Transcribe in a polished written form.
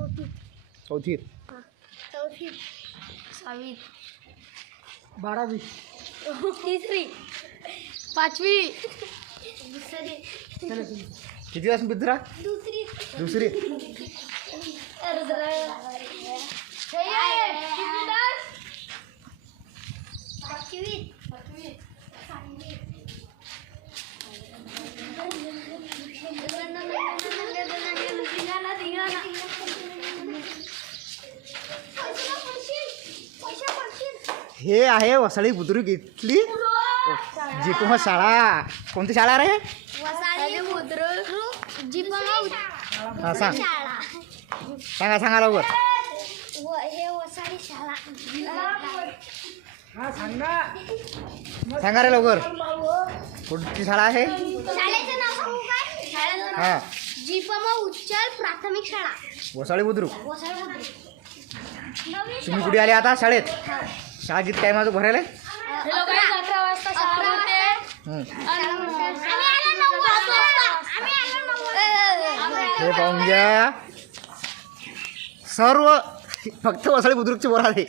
चौथीत. चौथीत. सहावीत. 12वी. तिसरी. पाचवी. किती वाजून मित्रा? दुसरी. हे आहे वसाळी बुद्रुक इथली जिपमा शाळा. कोणती शाळा रे? वसाळी बुद्रुक जिपमा. हा सांग. सांगा लवकर. हे वसाळी शाळा. हा सांग ना. सांगा रे लवकर. कोणती शाळा आहे? शाळेचं नाव सांगू काय? शाळेचं हा. नाव जिपमा उच्चल प्राथमिक शाळा. वसाळी बुद्रुक. वसाळी बुद्रुक. तुम्ही कुठे आले आता शाळेत? शाळा किती टाइम माझं भरायला? 11 वाजता शाळा भरते. हे पाहून घ्या सर्व फक्त वसाळी बुद्रुकचे बोरा आहे.